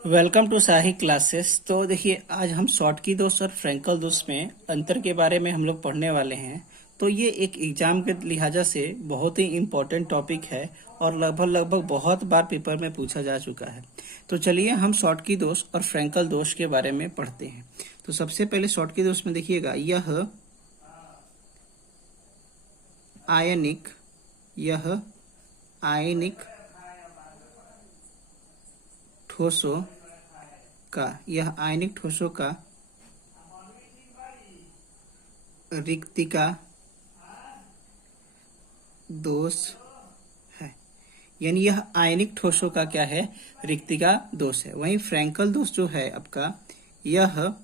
Welcome to Sahi classes. तो देखिए, आज हम शॉर्टकी दोष और फ्रैंकल दोष में अंतर के बारे में हम लोग पढ़ने वाले हैं। तो ये एक एग्जाम के लिहाजा से बहुत ही इम्पोर्टेंट टॉपिक है और लगभग लगभग बहुत बार पेपर में पूछा जा चुका है। तो चलिए हम शॉर्टकी दोष और फ्रैंकल दोष के बारे में पढ़ते हैं। तो सबसे पहले शॉर्टकी दोष में देखिएगा, आयनिक यह आयनिक ठोसों का रिक्तिका दोष है। यानी यह आयनिक ठोसों का क्या है? रिक्तिका दोष है। वहीं फ्रैंकल दोष जो है आपका, यह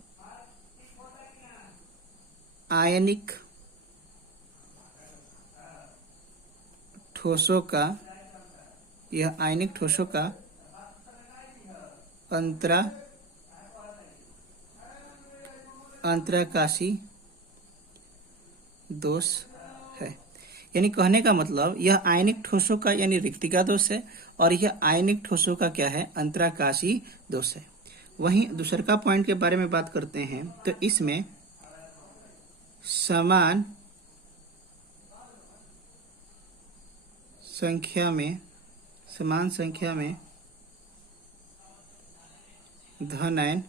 आयनिक ठोसों का अंतराकाशी दोष है। यानी कहने का मतलब यह आयनिक ठोसों का यानी रिक्तिका दोष है और यह आयनिक ठोसों का क्या है? अंतराकाशी दोष है। वहीं दूसरा पॉइंट के बारे में बात करते हैं तो इसमें समान संख्या में धनायन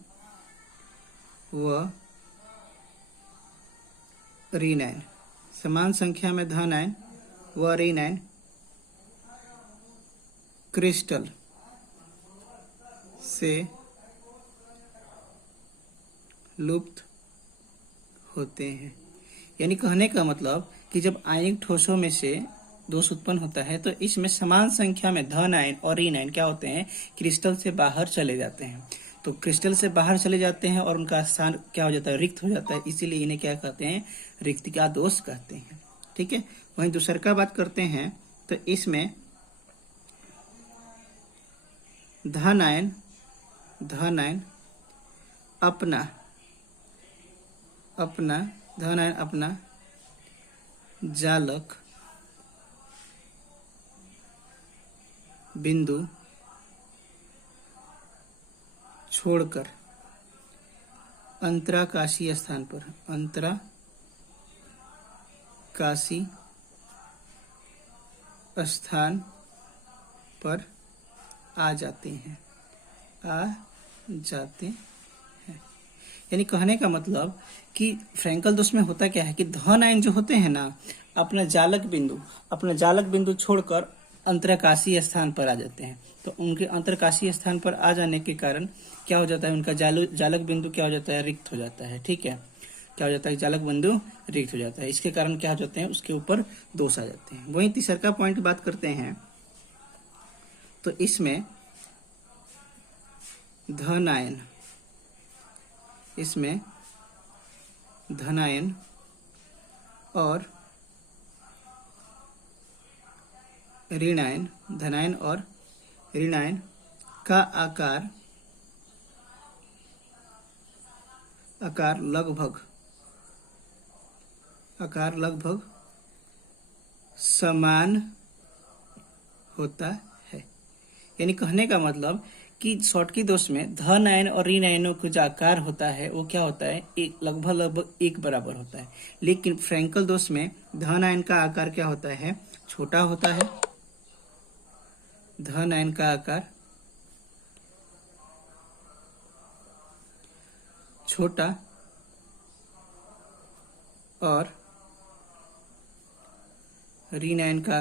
व ऋणायन, समान संख्या में धनायन व ऋणायन क्रिस्टल से लुप्त होते हैं। यानी कहने का मतलब कि जब आयनिक ठोसों में से दोष उत्पन्न होता है तो इसमें समान संख्या में धन आयन और ऋण आयन क्या होते हैं? क्रिस्टल से बाहर चले जाते हैं। तो क्रिस्टल से बाहर चले जाते हैं और उनका स्थान क्या हो जाता है? रिक्त हो जाता है। इसीलिए इन्हें क्या कहते हैं? रिक्तिका दोष कहते हैं। ठीक है। वहीं दूसर का बात करते हैं तो इसमें धन आयन अपना जालक बिंदु छोड़कर अंतराकाशी स्थान पर आ जाते हैं। यानी कहने का मतलब कि फ्रैंकल दोष में होता क्या है कि धन आयन जो होते हैं ना, अपना जालक बिंदु छोड़कर अंतराकाशीय स्थान पर आ जाते हैं। तो उनके अंतराकाशीय स्थान पर आ जाने के कारण क्या हो जाता है? उनका जालक बिंदु क्या हो जाता है? रिक्त हो जाता है। ठीक है। क्या हो जाता है? जालक बिंदु रिक्त हो जाता है। इसके कारण क्या हो जाते हैं? उसके ऊपर दोष आ जाते हैं। वहीं तीसरा पॉइंट की बात करते हैं तो इसमें धनायन और ऋणायन का आकार लगभग समान होता है। यानी कहने का मतलब कि शॉर्टकी दोष में धन आयन और ऋण आयनों का जो आकार होता है वो क्या होता है? लगभग एक बराबर होता है। लेकिन फ्रैंकल दोष में धन आयन का आकार क्या होता है? छोटा होता है। धन आयन का आकार छोटा और ऋण आयन का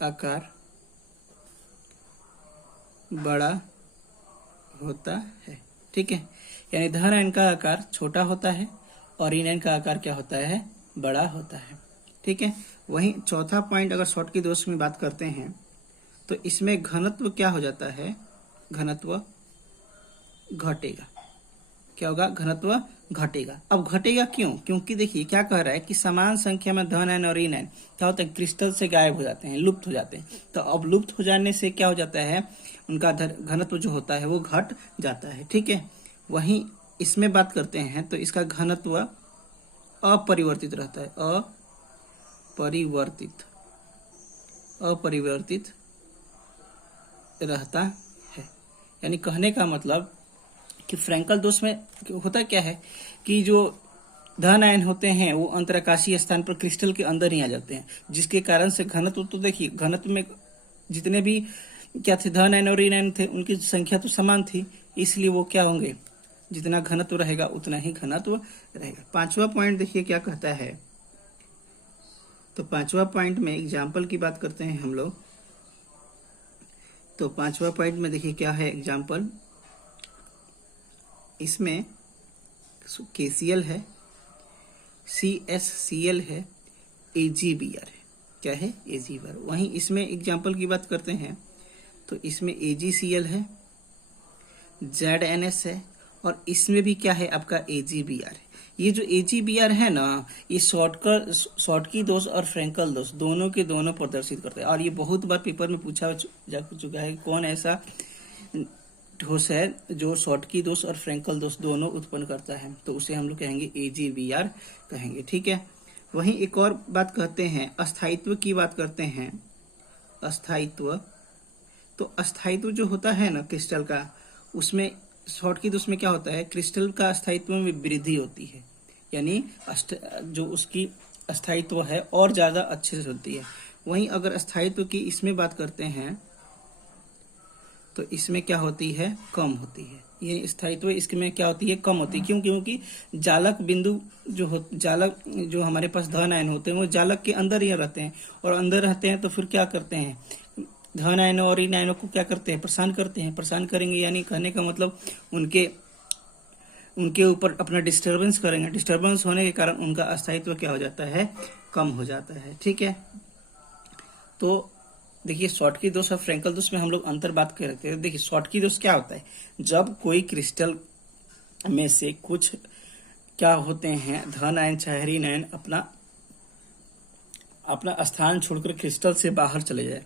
आकार बड़ा होता है। ठीक है। यानी धन आयन का आकार छोटा होता है और ऋण आयन का आकार क्या होता है? बड़ा होता है। ठीक है। वहीं चौथा पॉइंट अगर शॉर्टकी दोष में बात करते हैं तो इसमें घनत्व क्या हो जाता है? घनत्व घटेगा। क्या होगा? घनत्व घटेगा। अब घटेगा क्यों? क्योंकि देखिए क्या कह रहा है कि समान संख्या में धन आयन और ऋण आयन क्या होता है? क्रिस्टल से गायब हो जाते हैं, लुप्त हो जाते हैं। तो अब लुप्त हो जाने से क्या हो जाता है? उनका घनत्व जो होता है वो घट जाता है। ठीक है। वहीं इसमें बात करते हैं तो इसका घनत्व अपरिवर्तित रहता है, अपरिवर्तित अपरिवर्तित रहता है। यानी कहने का मतलब कि फ्रैंकल दोष में होता क्या है कि जो धन आयन होते हैं वो अंतराकाशीय स्थान पर क्रिस्टल के अंदर ही आ जाते हैं, जिसके कारण से घनत्व तो देखिए, घनत्व में जितने भी क्या थे धन आयन और ऋण आयन थे उनकी संख्या तो समान थी, इसलिए वो क्या होंगे, जितना घनत्व रहेगा उतना ही घनत्व रहेगा। पांचवा पॉइंट देखिए क्या कहता है। तो पांचवा पॉइंट में एग्जाम्पल की बात करते हैं हम लोग। तो पांचवा पॉइंट में देखिए क्या है एग्जाम्पल, इसमें KCl है, CSCl है, AgBr है। क्या है? AgBr। वहीं इसमें एग्जाम्पल की बात करते हैं तो इसमें AgCl है, ZNS है, और इसमें भी क्या है आपका AgBr है। ये जो AgBr है ना, ये शॉर्टकी दोष और फ्रैंकल दोष दोनों के दोनों प्रदर्शित करते हैं। और ये बहुत बार पेपर में पूछा जा चुका है, कौन ऐसा ठोस है जो शॉर्टकी दोष और फ्रैंकल दोष दोनों उत्पन्न करता है, तो उसे हम लोग कहेंगे AgBr कहेंगे। ठीक है। वहीं एक और बात कहते हैं, अस्थायित्व की बात करते हैं। अस्थायित्व, तो अस्थायित्व जो होता है ना क्रिस्टल का, उसमें शॉर्टकी दोष में क्या होता है, क्रिस्टल का अस्थायित्व में वृद्धि होती है, यानी जो उसकी अस्थायित्व है और ज्यादा अच्छे से होती है। वहीं अगर अस्थायित्व की इसमें बात करते हैं तो इसमें क्या होती है, कम होती है। ये स्थायित्व इसमें क्या होती है, कम होती है। क्यों? क्योंकि जालक बिंदु जालक जो हमारे पास धन आयन होते हैं वो जालक के अंदर ही रहते हैं, और अंदर रहते हैं तो फिर क्या करते हैं, धन आयनों और ऋण आयनों को क्या करते हैं, परेशान करते हैं। परेशान करेंगे यानी कहने का मतलब उनके ऊपर अपना डिस्टर्बेंस करेंगे। डिस्टर्बेंस होने के कारण उनका अस्थायित्व क्या हो जाता है, कम हो जाता है। ठीक है। तो देखिए शॉर्टकी दोष और फ्रैंकल दोष में हम लोग अंतर बात कर रहे थे। देखिए शॉर्टकी दोष क्या होता है, जब कोई क्रिस्टल में से कुछ क्या होते हैं, धन आयन चाहे ऋण आयन अपना स्थान छोड़कर क्रिस्टल से बाहर चले जाए,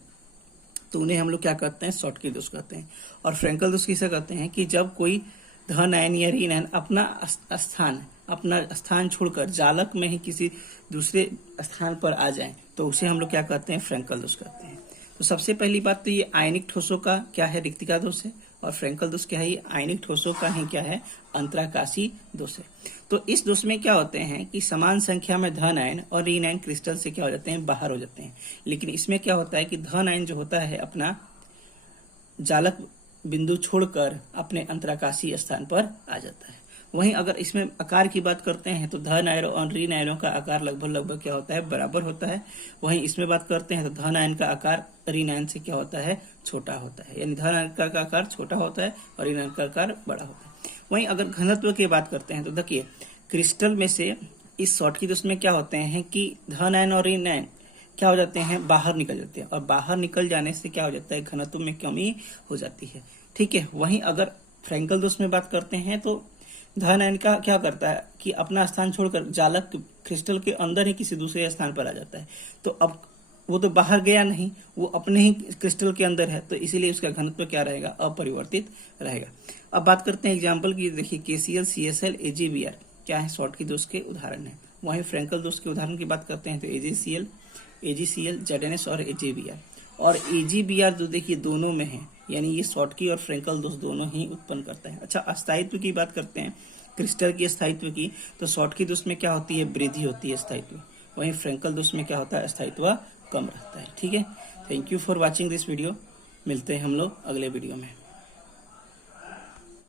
तो उन्हें हम लोग क्या कहते हैं, शॉर्टकी दोष कहते हैं। और फ्रैंकल दोष किसे कहते हैं कि जब कोई धन आयन या ऋण आयन अपना स्थान छोड़कर जालक में ही किसी दूसरे स्थान पर आ जाए, तो उसे हम लोग क्या कहते हैं, फ्रैंकल दोष कहते हैं। तो सबसे पहली बात तो ये आयनिक ठोसों का क्या है, रिक्तिका दोष है, और फ्रैंकल दोष क्या है, ये आयनिक ठोसों का ही क्या है, अंतराकाशी दोष है। तो इस दोष में क्या होते हैं कि समान संख्या में धन आयन और ऋण आयन क्रिस्टल से क्या हो जाते हैं, बाहर हो जाते हैं। लेकिन इसमें क्या होता है कि धन आयन जो होता है अपना जालक बिंदु छोड़कर अपने अंतराकाशी स्थान पर आ जाता है। वहीं अगर इसमें आकार की बात करते हैं तो धन आयन और ऋण आयनों का आकार लगभग क्या होता है, बराबर होता है। वहीं इसमें बात करते हैं तो धन आयन का आकार ऋण आयन से क्या होता है, छोटा होता है। यानी धन आयन का आकार छोटा होता है और ऋण आयन का आकार बड़ा होता है। वहीं अगर घनत्व की बात करते हैं तो देखिए क्रिस्टल में से इस शॉर्टकी दोष में क्या होते हैं कि धन आयन और ऋण आयन क्या हो जाते हैं, बाहर निकल जाते हैं, और बाहर निकल जाने से क्या हो जाता है, घनत्व में कमी हो जाती है। ठीक है। वहीं अगर फ्रैंकल दोष में बात करते हैं तो धन आयन का क्या करता है कि अपना स्थान छोड़कर जालक क्रिस्टल के अंदर ही किसी दूसरे स्थान पर आ जाता है। तो अब वो तो बाहर गया नहीं, वो अपने ही क्रिस्टल के अंदर है, तो इसीलिए उसका घनत्व क्या रहेगा, अपरिवर्तित रहेगा। अब बात करते हैं एग्जाम्पल की। देखिए KCl, CSL, AgBr क्या है, शॉर्टकी दोष के उदाहरण है। वहीं फ्रैंकल दोष के उदाहरण की बात करते हैं तो AgCl, ZNS और AgBr। और AgBr जो देखिए दोनों में है, यानी ये शॉर्टकी और फ्रैंकल दोष दोनों ही उत्पन्न करता है। अच्छा, अस्थायित्व की बात करते हैं, क्रिस्टल की अस्थायित्व की, तो शॉर्टकी दोष में क्या होती है, वृद्धि होती है अस्थायित्व। वहीं फ्रैंकल दोष में क्या होता है, अस्थायित्व कम रहता है। ठीक है। Thank you for watching this video. मिलते हैं हम लोग अगले वीडियो में।